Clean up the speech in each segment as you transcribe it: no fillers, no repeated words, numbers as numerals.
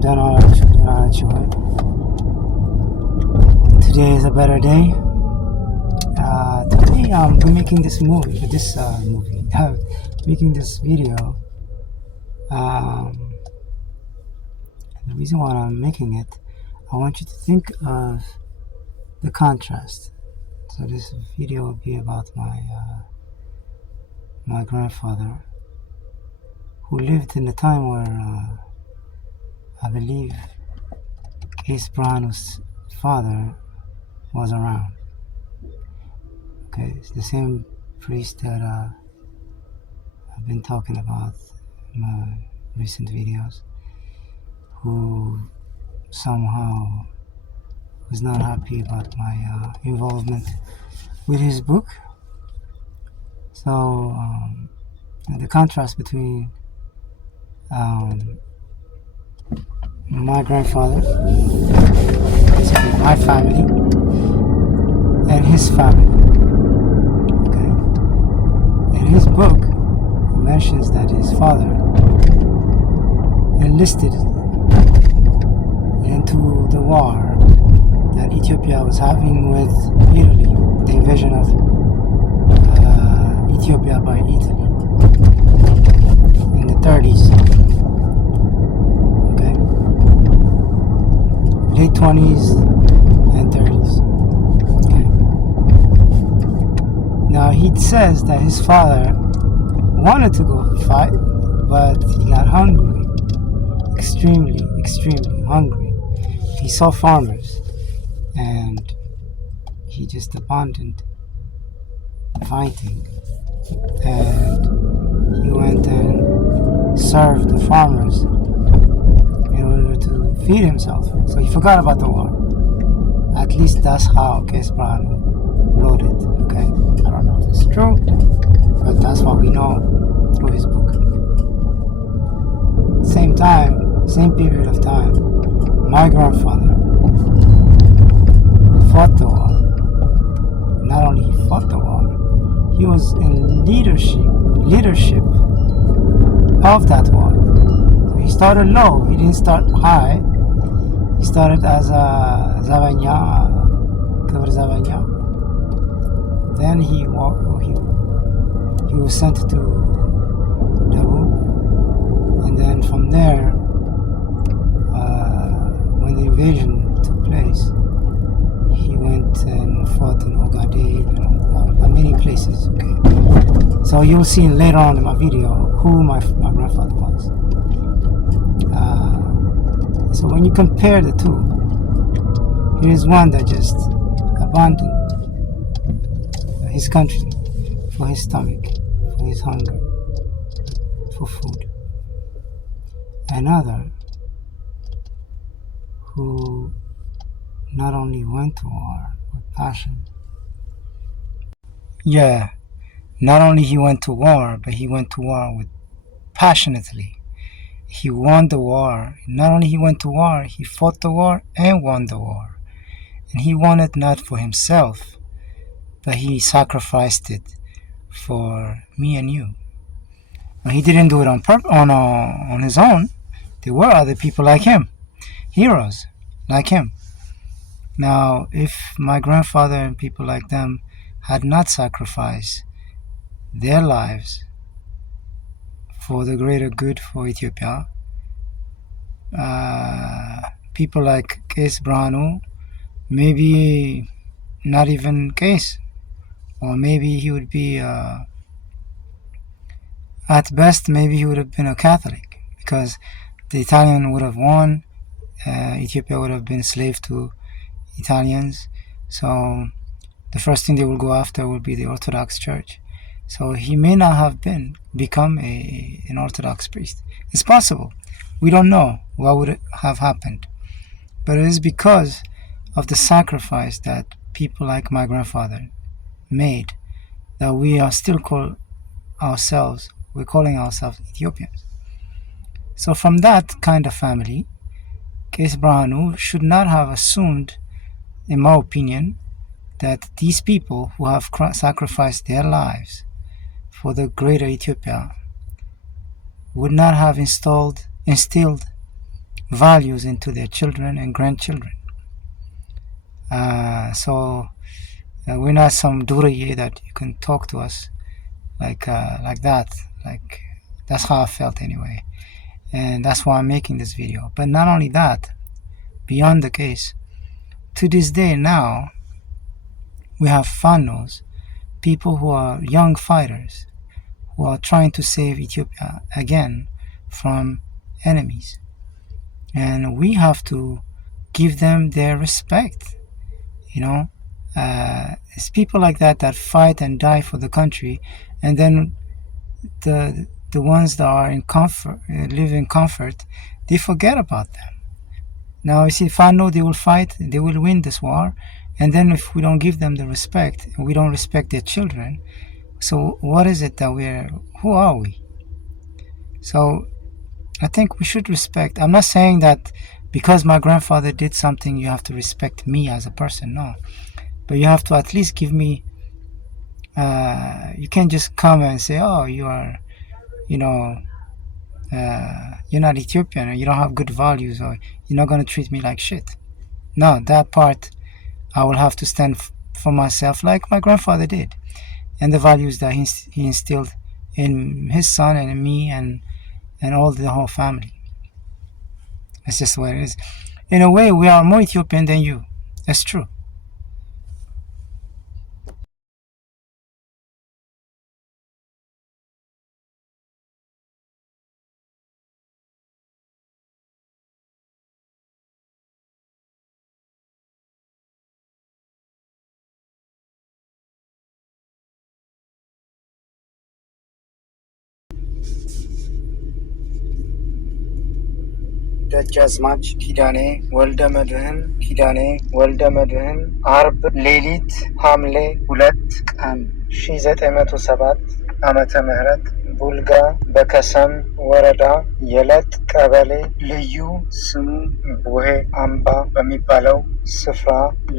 Today is a better day. Today I'm making this making this video. The reason why I'm making it, I want you to think of the contrast. So this video will be about my grandfather, who lived in a time where I believe Case Brown's father was around. Okay, it's the same priest that I've been talking about in my recent videos, who somehow was not happy about my involvement with his book. So the contrast between my grandfather, basically my family, and his family. Okay, in his book, he mentions that his father enlisted into the war that Ethiopia was having with Italy, the invasion of Ethiopia by Italy in the 30s. Okay, late 20s and 30s. Okay. Now he says that his father wanted to go fight, but he got hungry, extremely hungry. He saw farmers and he just abandoned fighting, and he went and served the farmers in order to feed himself. So he forgot about the war. At least that's how Case Brown wrote it. Okay, I don't know if it's true, but that's what we know through his book. Same period of time, my grandfather fought the war. Not only he fought the war, he was in leadership of that war. So he started low. He didn't start high. He started as a Zavanya, Kavr Zavanya. Then he was sent to Dabu, and then from there, when the invasion took place, he went and fought in Ogaden and many places. Okay, so you'll see later on in my video who my grandfather was. So when you compare the two, here's one that just abandoned his country for his stomach, for his hunger, for food. Another who not only went to war with passion. Yeah, not only he went to war, but he went to war with passionately. He won the war. Not only he went to war, he fought the war and won the war. And he won it not for himself, but he sacrificed it for me and you. And he didn't do it on his own. There were other people like him, heroes like him. Now, if my grandfather and people like them had not sacrificed their lives for the greater good for Ethiopia, people like Case Branu, maybe not even Case, or maybe he would be, at best, maybe he would have been a Catholic, because the Italian would have won, Ethiopia would have been slave to Italians, so the first thing they will go after will be the Orthodox Church. So he may not have become an Orthodox priest. It's possible. We don't know what would have happened. But it is because of the sacrifice that people like my grandfather made that we are still calling ourselves Ethiopians. So from that kind of family, Case Branu should not have assumed, in my opinion, that these people who have sacrificed their lives for the greater Ethiopia would not have instilled values into their children and grandchildren. So we're not some duraye that you can talk to us like that. Like that's how I felt anyway, and that's why I'm making this video. But not only that, beyond the case, to this day now, we have Fanos, people who are young fighters who are trying to save Ethiopia again from enemies, and we have to give them their respect. You know, it's people like that that fight and die for the country, and then the ones that are in comfort, live in comfort, they forget about them. Now you see, if I know they will fight, they will win this war, and then if we don't give them the respect, and we don't respect their children, so what is it that who are we? So I think we should respect. I'm not saying that because my grandfather did something, you have to respect me as a person. No, but you have to at least give me. You can't just come and say, "Oh, you are, you know, you're not Ethiopian, or you don't have good values, or you're not gonna treat me like shit." No, that part I will have to stand for myself, like my grandfather did, and the values that he instilled in his son and in me and all the whole family. That's just what it is. In a way, we are more Ethiopian than you. That's true. ደጃዝማች ኪዳኔ ወልደ መድህን ኪዳኔ ወልደ መድህን አርብ ሌሊት ሐምሌ 2 ቀን 1907 ዓመተ ምህረት ቡልጋ በከሰም ወረዳ የለት ቀበሌ ልዩ ስሙ ቡሄ አምባ በሚባለው ስፍራ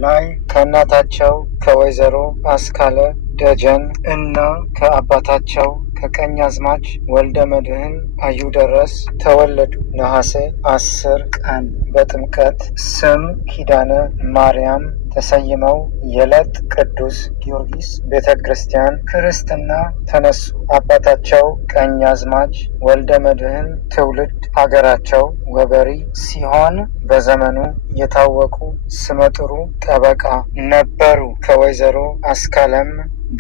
ላይ ከእናታቸው ከወይዘሮ አስካለ ደጀን እና ከአባታቸው ከቀኛዝማች ወልደ መድህን አዩደረስ ተወለዱ። ነሐሴ 10 ቀን በጥምቀት ስም ኪዳነ ማርያም ተሰይመው የዕለት ቅዱስ ጊዮርጊስ ቤተ ክርስቲያን ክርስትና ተነሱ። አባታቸው ቀኛዝማች ወልደ መድህን ትውልድ ሀገራቸው ወበሪ ሲሆን በዘመኑ የታወቁ ስመጥሩ ጠበቃ ነበሩ። ከወይዘሮ አስካለም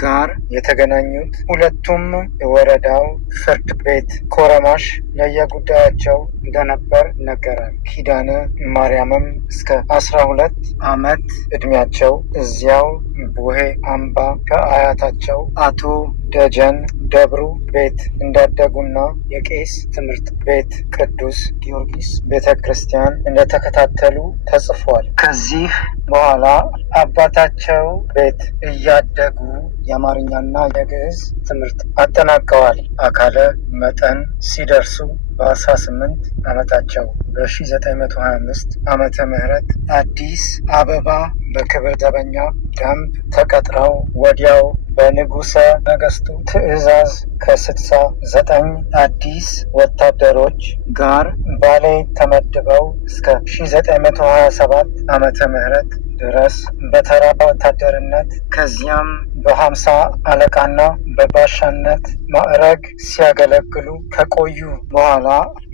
ጋር የተገናኙት ሁለቱም የወረዳው ፍርድ ቤት ኮረማሽ ለየጉዳያቸው እንደነበር ይነገራል። ኪዳነ ማርያምም እስከ 12 ዓመት እድሜያቸው እዚያው ቡሄ አምባ ከአያታቸው አቶ ደጀን ደብሩ ቤት እንዳደጉና የቄስ ትምህርት ቤት ቅዱስ ጊዮርጊስ ቤተ ክርስቲያን እንደተከታተሉ ተጽፏል። ከዚህ በኋላ አባታቸው ቤት እያደጉ የአማርኛና የግዕዝ ትምህርት አጠናቀዋል። አካለ መጠን ሲደርሱ በ18 ዓመታቸው በ1925 ዓመተ ምህረት አዲስ አበባ በክብር ዘበኛ ደንብ ተቀጥረው ወዲያው በንጉሠ ነገሥቱ ትእዛዝ ከ69 አዲስ ወታደሮች ጋር ባሌ ተመድበው እስከ 1927 ዓመተ ምህረት ድረስ በተራ ወታደርነት ከዚያም በ50 አለቃና በባሻነት ማዕረግ ሲያገለግሉ ከቆዩ በኋላ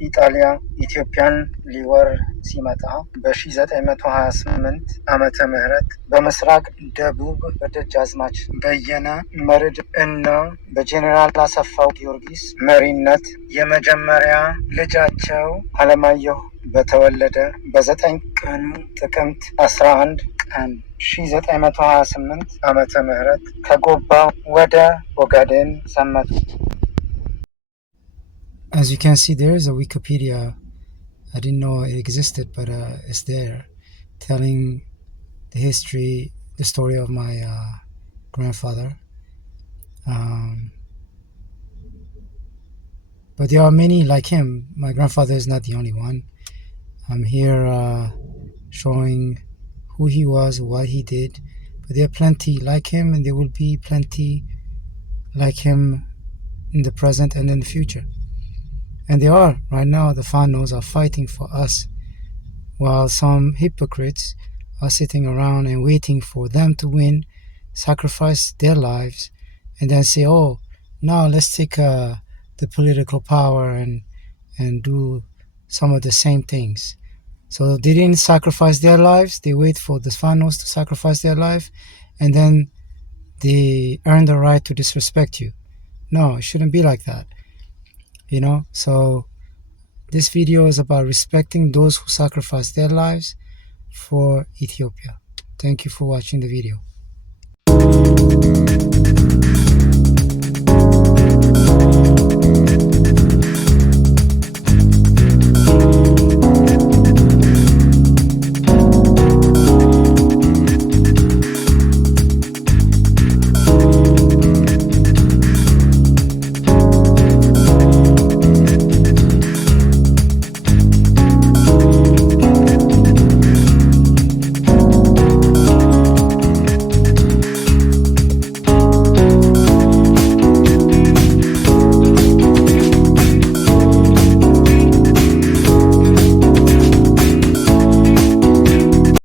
ኢጣሊያ ኢትዮጵያን ሊወር ሲመጣ በ1928 ዓመተ ምህረት በምስራቅ ደቡብ በደጃዝማች በየነ መርድ እና በጄኔራል አሰፋው ጊዮርጊስ መሪነት የመጀመሪያ ልጃቸው አለማየሁ በተወለደ በ9 ቀኑ ጥቅምት 11 ቀን 1928 ዓመተ ምህረት ከጎባ ወደ ኦጋዴን ሰመጡ። As you can see, there is a Wikipedia. I didn't know it existed, but it's there, telling the history, the story of my grandfather. But there are many like him. My grandfather is not the only one. I'm here showing who he was, what he did. But there are plenty like him, and there will be plenty like him in the present and in the future. And they are. Right now, the Fanos are fighting for us while some hypocrites are sitting around and waiting for them to win, sacrifice their lives, and then say, oh, now let's take the political power and do some of the same things. So they didn't sacrifice their lives. They wait for the Fanos to sacrifice their life, and then they earn the right to disrespect you. No, it shouldn't be like that. So this video is about respecting those who sacrifice their lives for Ethiopia. Thank you for watching the video.